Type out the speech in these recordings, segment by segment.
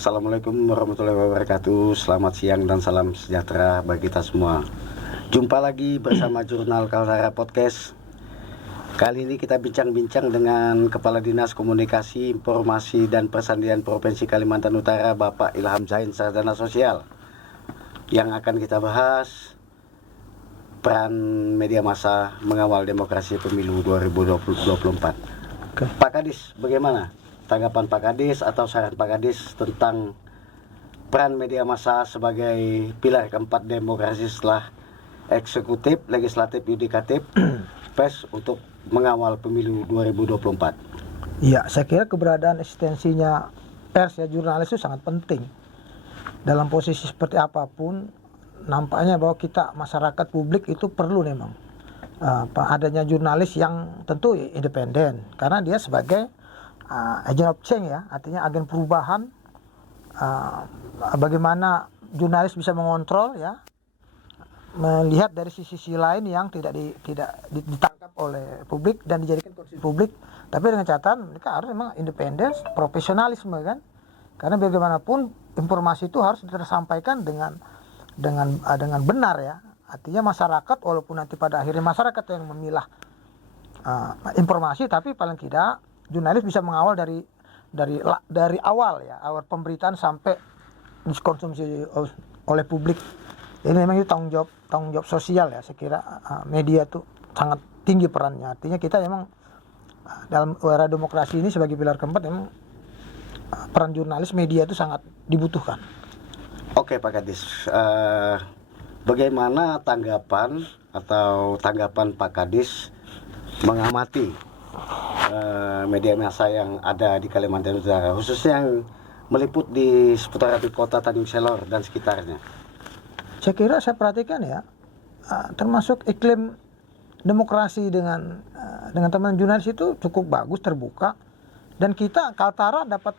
Assalamualaikum warahmatullahi wabarakatuh. Selamat siang dan salam sejahtera bagi kita semua. Jumpa lagi bersama Jurnal Kaltara Podcast. Kali ini kita bincang-bincang dengan Kepala Dinas Komunikasi, Informasi dan Persandian Provinsi Kalimantan Utara, Bapak Ilham Zain, Sarjana Sosial. Yang akan kita bahas peran media massa mengawal demokrasi pemilu 2024. Pak Kadis, bagaimana tanggapan Pak Kadis atau saran Pak Kadis tentang peran media massa sebagai pilar keempat demokrasi setelah eksekutif, legislatif, yudikatif, pers untuk mengawal pemilu 2024? Ya, saya kira keberadaan eksistensinya pers ya, jurnalis itu sangat penting. Dalam posisi seperti apapun, nampaknya bahwa kita masyarakat publik itu perlu memang adanya jurnalis yang tentu independen, karena dia sebagai agent of change ya, artinya agen perubahan. Bagaimana jurnalis bisa mengontrol ya, melihat dari sisi lain yang tidak ditangkap oleh publik dan dijadikan konsumsi publik, tapi dengan catatan mereka harus memang independen, profesionalisme kan, karena bagaimanapun informasi itu harus tersampaikan dengan benar ya, artinya masyarakat, walaupun nanti pada akhirnya masyarakat yang memilah informasi, tapi paling tidak jurnalis bisa mengawal dari awal ya, awal pemberitaan sampai dikonsumsi oleh publik. Ini memang itu tanggung jawab sosial ya. Saya kira media itu sangat tinggi perannya. Artinya kita memang dalam era demokrasi ini sebagai pilar keempat memang peran jurnalis media itu sangat dibutuhkan. Oke Pak Kadis, bagaimana tanggapan Pak Kadis mengamati media massa yang ada di Kalimantan Utara, khususnya yang meliput di seputar kota Tanjung Selor dan sekitarnya? Saya kira saya perhatikan ya, termasuk iklim demokrasi dengan teman jurnalis itu cukup bagus, terbuka, dan kita Kaltara dapat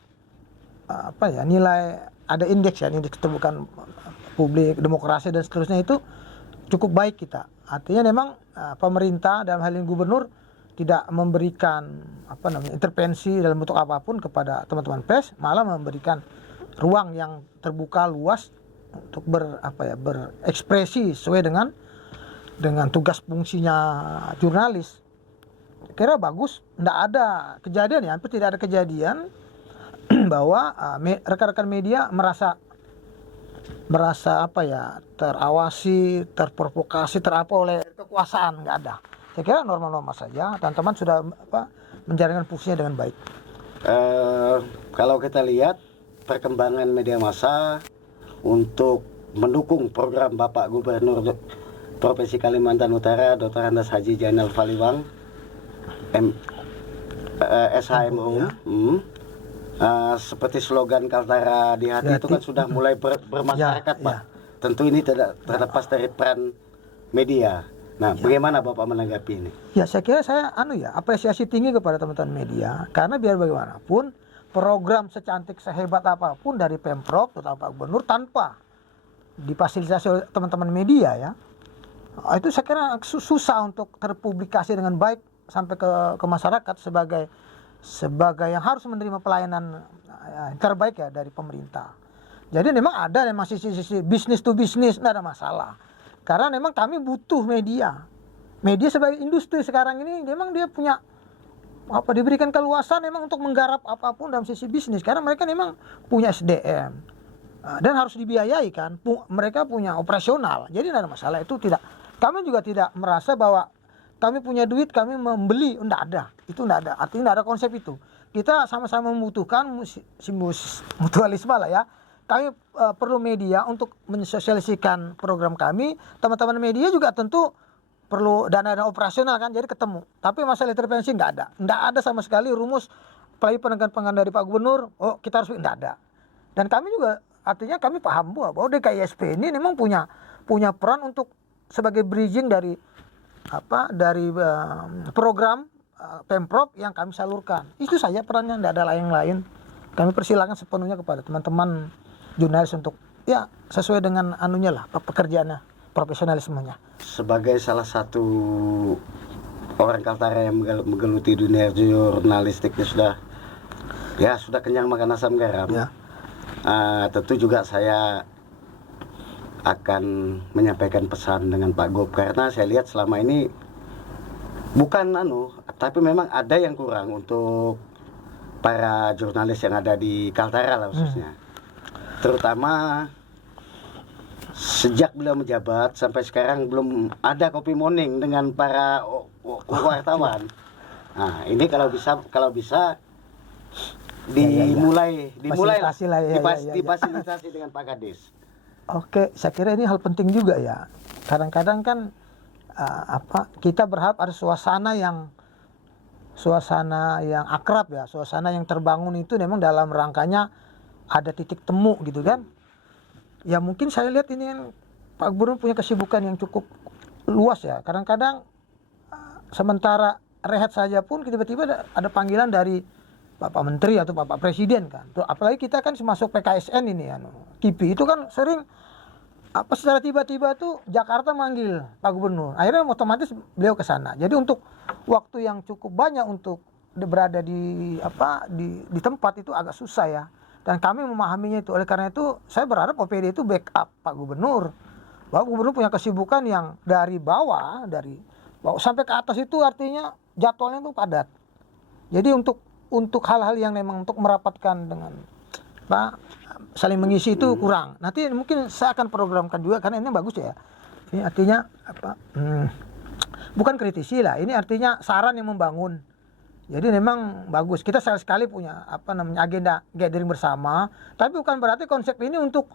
nilai, ada indeks keterbukaan publik, demokrasi dan seterusnya itu cukup baik kita. Artinya memang pemerintah dalam hal ini gubernur tidak memberikan intervensi dalam bentuk apapun kepada teman-teman pers, malah memberikan ruang yang terbuka luas untuk berekspresi sesuai dengan tugas fungsinya jurnalis. Kira bagus, tidak ada kejadian ya, hampir tidak ada kejadian bahwa rekan-rekan media merasa terawasi, terprovokasi, oleh kekuasaan, nggak ada. Saya kira normal-normal saja, teman-teman sudah menjalankan fungsinya dengan baik. Kalau kita lihat perkembangan media massa untuk mendukung program Bapak Gubernur Provinsi Kalimantan Utara, Dr. Andes Haji Jainal Faliwang, SHMU, seperti slogan Kaltara di hati itu kan sudah mulai bermasyarakat, Pak. Tentu ini tidak terlepas dari peran media. Nah, bagaimana Bapak menanggapi ini? Ya, saya kira saya apresiasi tinggi kepada teman-teman media, karena biar bagaimanapun program secantik sehebat apapun dari Pemprov atau Pak Gubernur tanpa difasilitasi oleh teman-teman media ya, itu saya kira susah untuk terpublikasi dengan baik sampai ke masyarakat sebagai yang harus menerima pelayanan terbaik ya dari pemerintah. Jadi memang ada sisi bisnis to bisnis, tidak ada masalah. Karena memang kami butuh media. Media sebagai industri sekarang ini memang dia punya diberikan keluasan memang untuk menggarap apapun dalam sisi bisnis, karena mereka memang punya SDM dan harus dibiayai kan. Mereka punya operasional. Jadi tidak ada masalah, itu tidak. Kami juga tidak merasa bahwa kami punya duit, kami membeli, tidak ada. Itu tidak ada. Artinya tidak ada konsep itu. Kita sama-sama membutuhkan mutualisme lah ya. Kami perlu media untuk mensosialisikan program kami. Teman-teman media juga tentu perlu dana operasional kan, jadi ketemu. Tapi masalah intervensi nggak ada sama sekali rumus apalagi penegakan dari Pak Gubernur. Oh, kita harus, nggak ada. Dan kami juga artinya kami paham bahwa DKISP ini memang punya peran untuk sebagai bridging dari program Pemprov yang kami salurkan. Itu saja perannya, tidak ada lain. Kami persilakan sepenuhnya kepada teman-teman jurnalis untuk sesuai dengan pekerjaannya, profesionalismenya. Sebagai salah satu orang Kaltara yang menggeluti dunia jurnalistiknya sudah kenyang makan asam garam. Ya. tentu juga saya akan menyampaikan pesan dengan Pak Gop, karena saya lihat selama ini bukan tapi memang ada yang kurang untuk para jurnalis yang ada di Kaltara lah khususnya. Terutama sejak beliau menjabat sampai sekarang belum ada kopi morning dengan para wartawan. Nah, ini kalau bisa dimulai Fasilitasi lah, difasilitasi dengan Pak Kades. Oke, saya kira ini hal penting juga ya. Kadang-kadang kan kita berharap ada suasana yang akrab ya, suasana yang terbangun itu memang dalam rangkanya ada titik temu gitu kan. Ya mungkin saya lihat ini kan Pak Gubernur punya kesibukan yang cukup luas ya. Kadang-kadang sementara rehat saja pun tiba-tiba ada panggilan dari Bapak Menteri atau Bapak Presiden kan. Tuh, apalagi kita kan masuk PKSN ini KIPI itu kan sering secara tiba-tiba tuh Jakarta manggil Pak Gubernur. Akhirnya otomatis beliau ke sana. Jadi untuk waktu yang cukup banyak untuk berada di tempat itu agak susah ya. Dan kami memahaminya itu. Oleh karena itu saya berharap OPD itu backup Pak Gubernur. Bahwa Gubernur punya kesibukan yang dari bawah sampai ke atas itu artinya jadwalnya itu padat. Jadi untuk hal-hal yang memang untuk merapatkan dengan saling mengisi itu kurang. Nanti mungkin saya akan programkan juga karena ini bagus ya. Ini artinya bukan kritisi lah. Ini artinya saran yang membangun. Jadi memang bagus. Kita sekali punya agenda gathering bersama. Tapi bukan berarti konsep ini untuk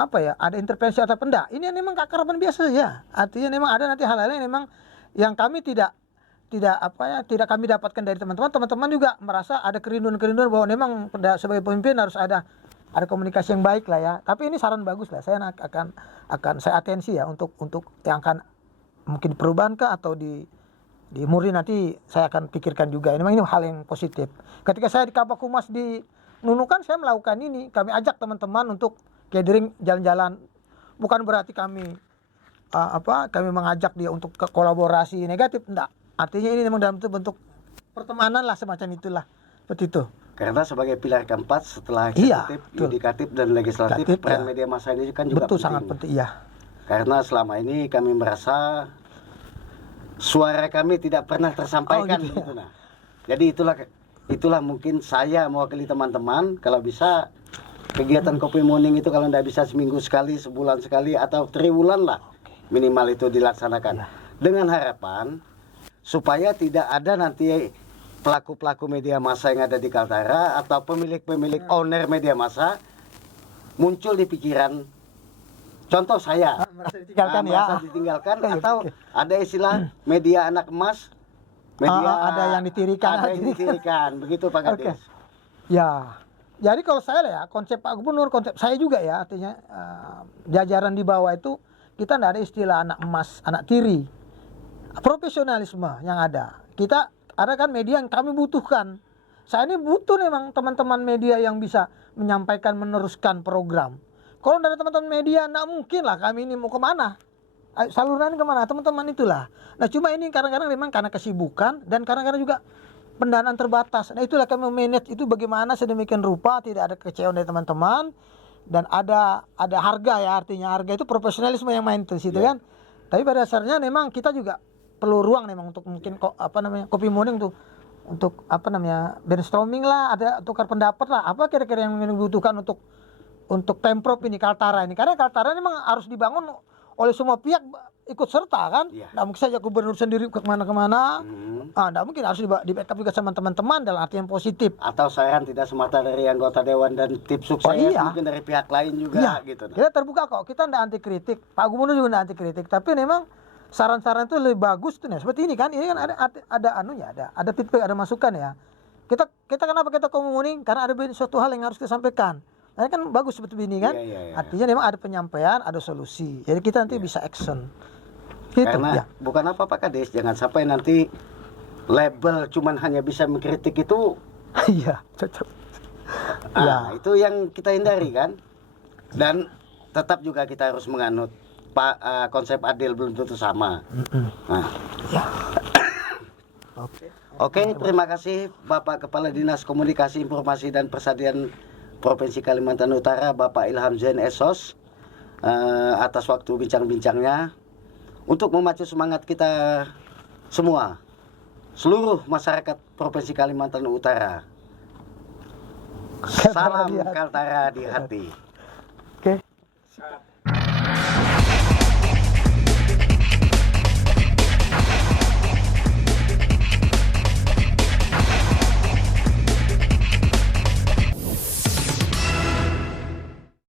ada intervensi atau pendak. Ini memang keakraban biasa saja. Artinya memang ada nanti hal-hal yang memang yang kami tidak kami dapatkan dari teman-teman. Teman-teman juga merasa ada kerinduan-kerinduan bahwa memang sebagai pemimpin harus ada komunikasi yang baik lah ya. Tapi ini saran bagus lah. Saya akan saya atensi ya untuk yang akan mungkin perubahan kah atau di Murni nanti saya akan pikirkan juga. Memang ini hal yang positif. Ketika saya di Kabak Humas di Nunukan saya melakukan ini. Kami ajak teman-teman untuk gathering jalan-jalan. Bukan berarti kami mengajak dia untuk kolaborasi negatif, enggak. Artinya ini memang dalam bentuk pertemanan lah semacam itulah. Seperti itu. Karena sebagai pilar keempat setelah eksekutif, yudikatif dan legislatif, peran media massa ini kan juga penting. Sangat penting, iya. Karena selama ini kami merasa suara kami tidak pernah tersampaikan gitu. Nah. Jadi itulah mungkin saya mewakili teman-teman, kalau bisa kegiatan kopi morning itu kalau tidak bisa seminggu sekali, sebulan sekali atau triwulan lah minimal itu dilaksanakan. Dengan harapan supaya tidak ada nanti pelaku-pelaku media massa yang ada di Kaltara atau pemilik-pemilik owner media massa muncul di pikiran, contoh saya merasa ditinggalkan atau ada istilah media anak emas, media ada yang ditirikan, begitu Pak Kades. Ya, jadi kalau saya ya konsep Pak Gubernur, konsep saya juga ya, artinya jajaran di bawah itu kita tidak ada istilah anak emas, anak tiri. Profesionalisme yang ada. Kita ada kan media yang kami butuhkan. Saya ini butuh memang teman-teman media yang bisa menyampaikan, meneruskan program. Kalau dari teman-teman media, tidak mungkin lah kami ini mau kemana. Saluran kemana, teman-teman itulah. Nah cuma ini kadang-kadang memang karena kesibukan dan kadang-kadang juga pendanaan terbatas. Nah itulah kami memanage itu bagaimana sedemikian rupa tidak ada kekecewaan dari teman-teman. Dan ada harga ya, artinya harga itu profesionalisme yang main di situ kan. Tapi pada dasarnya memang kita juga perlu ruang memang untuk mungkin kopi morning tuh untuk brainstorming lah, ada tukar pendapat lah, apa kira-kira yang dibutuhkan untuk Pemprov ini Kaltara ini, karena Kaltara memang harus dibangun oleh semua pihak ikut serta kan. Nggak mungkin saja gubernur sendiri ke kemana-kemana. Nggak mungkin, harus di backup juga sama teman-teman dalam arti yang positif. Atau saran tidak semata dari anggota dewan dan tim sukses, mungkin dari pihak lain juga gitu. Kita terbuka kok, kita nggak anti kritik, Pak Gubernur juga nggak anti kritik, tapi memang saran-saran itu lebih bagus tuh nih. Seperti ini kan ada feedback, ada masukan ya. Kita kenapa kita komunik? Karena ada suatu hal yang harus kita sampaikan. Nah, kan bagus seperti ini kan. Artinya memang ada penyampaian, ada solusi. Jadi kita nanti bisa action. Gitu, karena bukan apa Pak Kades, jangan sampai nanti label cuman hanya bisa mengkritik itu. Iya, cocok. Itu yang kita hindari kan. Dan tetap juga kita harus menganut konsep adil belum tentu sama. Oke, terima kasih Bapak Kepala Dinas Komunikasi Informasi dan Persadiaan Provinsi Kalimantan Utara, Bapak Ilham Zain Esos, atas waktu bincang-bincangnya untuk memacu semangat kita semua, seluruh masyarakat Provinsi Kalimantan Utara. Salam Kaltara di hati.